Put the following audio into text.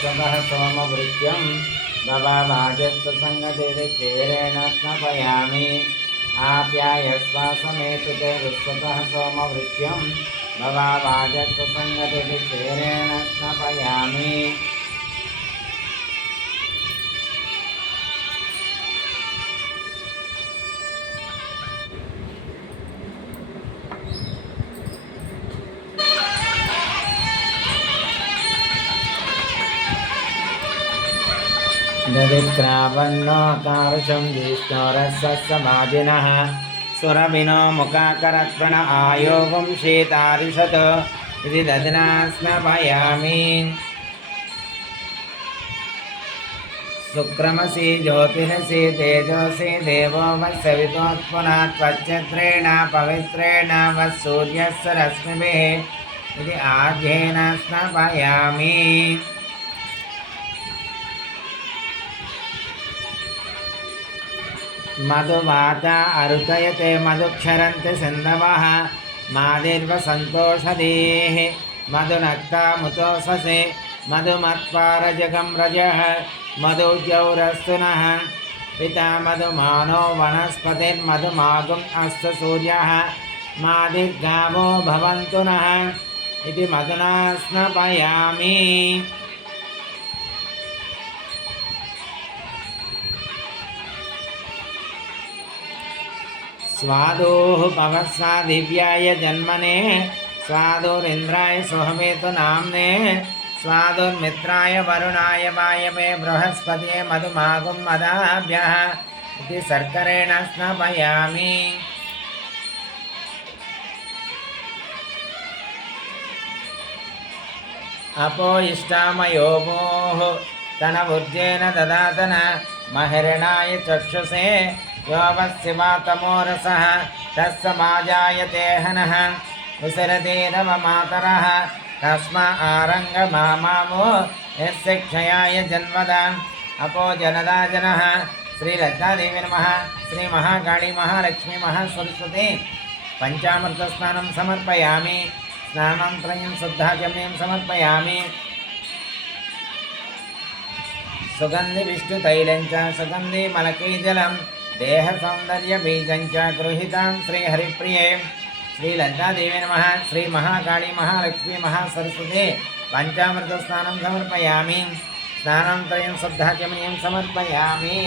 विश्वतः सोमवृत्यं भवाभाजस्सङ्गतिरेण स्नपयामि आप्यायस्व समेतुते विश्वतः सोमवृत्यं भवाभाजस्सङ्गतिरेण स्नपयामि दधिक्रावन्नोकारुषं जिष्णोरसस्समाजिनः सुरभिनो मुखाकरत्प्रण आयोगं शीतारिषत् इति दधिना स्नपयामि शुक्रमसि ज्योतिरसि तेजोसि देवो वत्सवितोत्पुनः त्वच्चत्रेण पवित्रेण वत्सूर्यस्य रश्मिभिः इति आद्येन स्नपयामि मधुवाचा अरुतयते मधुक्षरन्ति सिन्धवः मादिर्वसन्तोषधीः मधुनक्तामुतोषसे मधुमत्पारजगं रजः मधुजौरस्तु नः पिता मधुमानो वनस्पतिर्मधुमागुम् अस्तु सूर्यः मादिर्गावो भवन्तु नः इति मधुना स्नपयामि स्वादोः पवस्वा दिव्याय जन्मने स्वादुरिन्द्राय सोहमेतु नाम्ने स्वादुर्मित्राय वरुणाय वायवे बृहस्पते मधुमागुं मदाभ्यः इति सर्करेण स्नपयामि अपो इष्टामयोगोः तनवुर्जेन ददातन महिरणाय चक्षुषे योऽवस्यवातमोरसः तत्समाजायते हनः उसिरतीरवमातरः तस्मा आरङ्गमामामो यस्य क्षयाय जन्मदा अपो जनदा जनः श्रीललितादेवी नमः श्रीमहाकाली महालक्ष्मी महासरस्वती पञ्चामृतस्नानं समर्पयामि स्नानानन्तरं शुद्धाचमनीं समर्पयामि सुगन्धिविष्णुतैलं च सुगन्धिमलकीजलं देहसौन्दर्यबीजं च गृहीतां श्रीहरिप्रिये श्रीललितादेवी नमः श्रीमहाकाली महालक्ष्मी महासरस्वती पञ्चामृतस्नानं समर्पयामि स्नानानन्तरं शुद्धाचमनीं समर्पयामि।